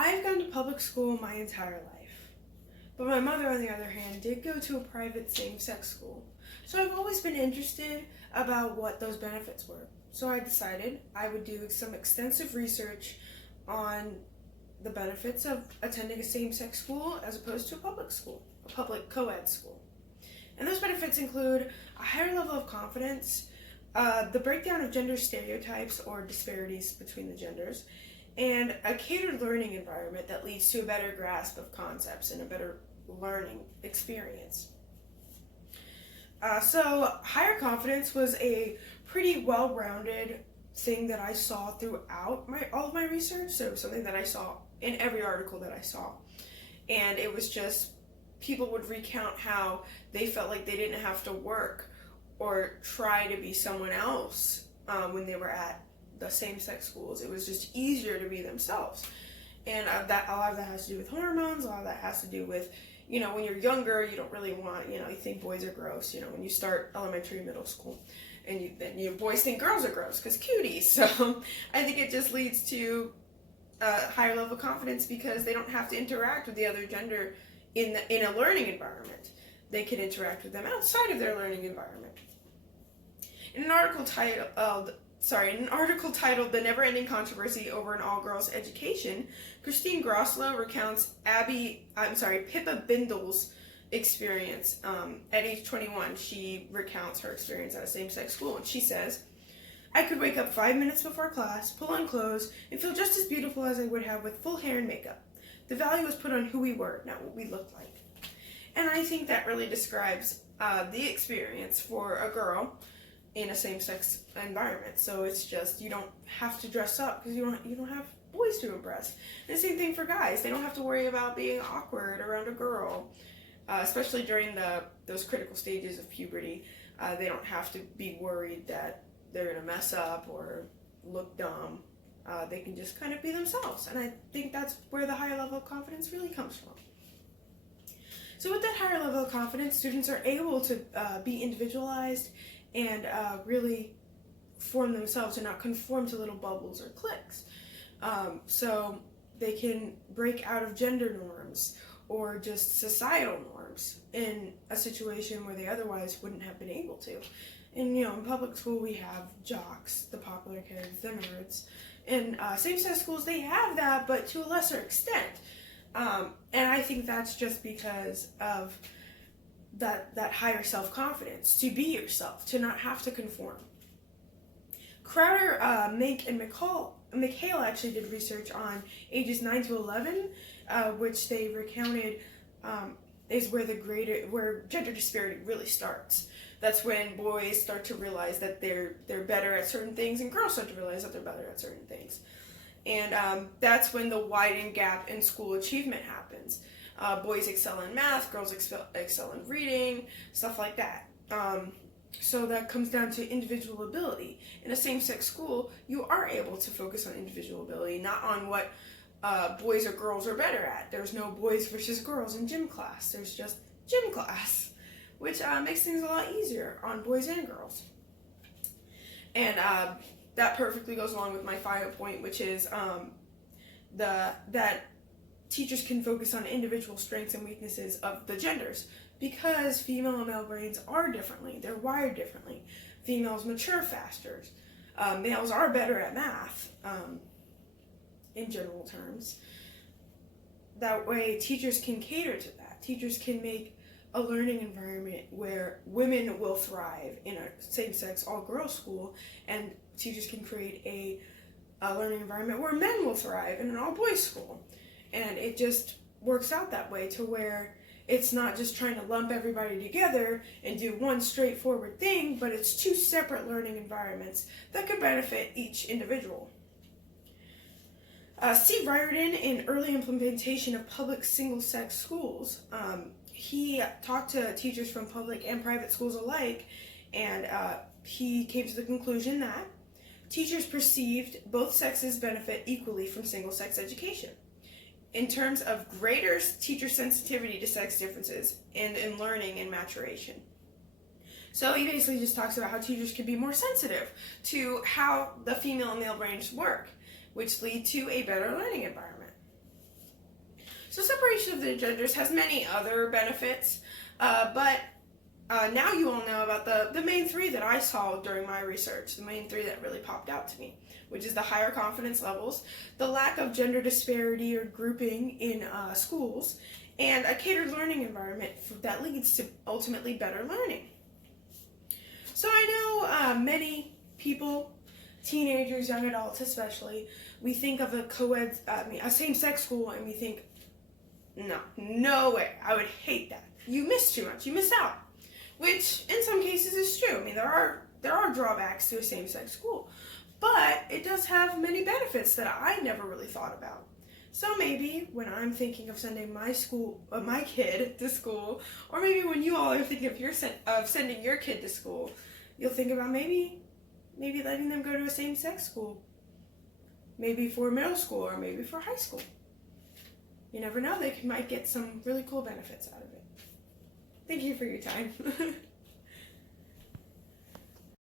I've gone to public school my entire life, but my mother, on the other hand, did go to a private same-sex school. So I've always been interested about what those benefits were. So I decided I would do some extensive research on the benefits of attending a same-sex school as opposed to a public school, a public co-ed school. And those benefits include a higher level of confidence, the breakdown of gender stereotypes or disparities between the genders, and a catered learning environment that leads to a better grasp of concepts and a better learning experience. So higher confidence was a pretty well-rounded thing that I saw throughout all of my research. So something that I saw in every article that I saw. And it was just, people would recount how they felt like they didn't have to work or try to be someone else when they were at the same-sex schools. It was just easier to be themselves. And that a lot of that has to do with hormones, a lot of that has to do with, when you're younger, you don't really want, you think boys are gross, when you start elementary, middle school. And then boys think girls are gross because cuties. So I think it just leads to a higher level of confidence because they don't have to interact with the other gender in a learning environment. They can interact with them outside of their learning environment. In an article titled The Never-Ending Controversy Over an All-Girls Education, Christine Groslow recounts Pippa Bindle's experience. At age 21, she recounts her experience at a same-sex school, and she says, "I could wake up 5 minutes before class, pull on clothes, and feel just as beautiful as I would have with full hair and makeup. The value was put on who we were, not what we looked like." And I think that really describes the experience for a girl in a same-sex environment. So it's just, you don't have to dress up because you don't have boys to impress. And the same thing for guys. They don't have to worry about being awkward around a girl, especially during those critical stages of puberty. They don't have to be worried that they're going to mess up or look dumb. They can just kind of be themselves. And I think that's where the higher level of confidence really comes from. So with that higher level of confidence, students are able to be individualized and really form themselves and not conform to little bubbles or cliques. So they can break out of gender norms or just societal norms in a situation where they otherwise wouldn't have been able to. And in public school we have jocks, the popular kids, the nerds. In same-sex schools they have that, but to a lesser extent. And I think that's just because of that higher self-confidence, to be yourself, to not have to conform. Crowder, Mink, and McHale actually did research on ages 9 to 11, which they recounted is where gender disparity really starts. That's when boys start to realize that they're better at certain things, and girls start to realize that they're better at certain things. And that's when the widened gap in school achievement happens. Boys excel in math, girls excel in reading, stuff like that. So that comes down to individual ability. In a same-sex school, you are able to focus on individual ability, not on what boys or girls are better at. There's no boys versus girls in gym class. There's just gym class, which makes things a lot easier on boys and girls. And that perfectly goes along with my final point, which is that teachers can focus on individual strengths and weaknesses of the genders, because female and male brains are differently. They're wired differently. Females mature faster. Males are better at math, in general terms. That way, teachers can cater to that. Teachers can make a learning environment where women will thrive in a same-sex all-girls school, and teachers can create a learning environment where men will thrive in an all-boys school. And it just works out that way, to where it's not just trying to lump everybody together and do one straightforward thing, but it's two separate learning environments that could benefit each individual. Steve Riordan, in early implementation of public single-sex schools, he talked to teachers from public and private schools alike, and he came to the conclusion that teachers perceived both sexes benefit equally from single-sex education, in terms of greater teacher sensitivity to sex differences and in learning and maturation. So he basically just talks about how teachers can be more sensitive to how the female and male brains work, which lead to a better learning environment. So separation of the genders has many other benefits, but now you all know about the main three that I saw during my research, the main three that really popped out to me, which is the higher confidence levels, the lack of gender disparity or grouping in schools, and a catered learning environment that leads to ultimately better learning. So I know many people, teenagers, young adults especially, we think of a same-sex school, and we think, no way, I would hate that. You miss too much, you miss out. Which, in some cases, is true. I mean, there are drawbacks to a same-sex school, but it does have many benefits that I never really thought about. So maybe when I'm thinking of sending my kid to school, or maybe when you all are thinking of sending your kid to school, you'll think about maybe letting them go to a same-sex school, maybe for middle school or maybe for high school. You never know; they might get some really cool benefits out of it. Thank you for your time.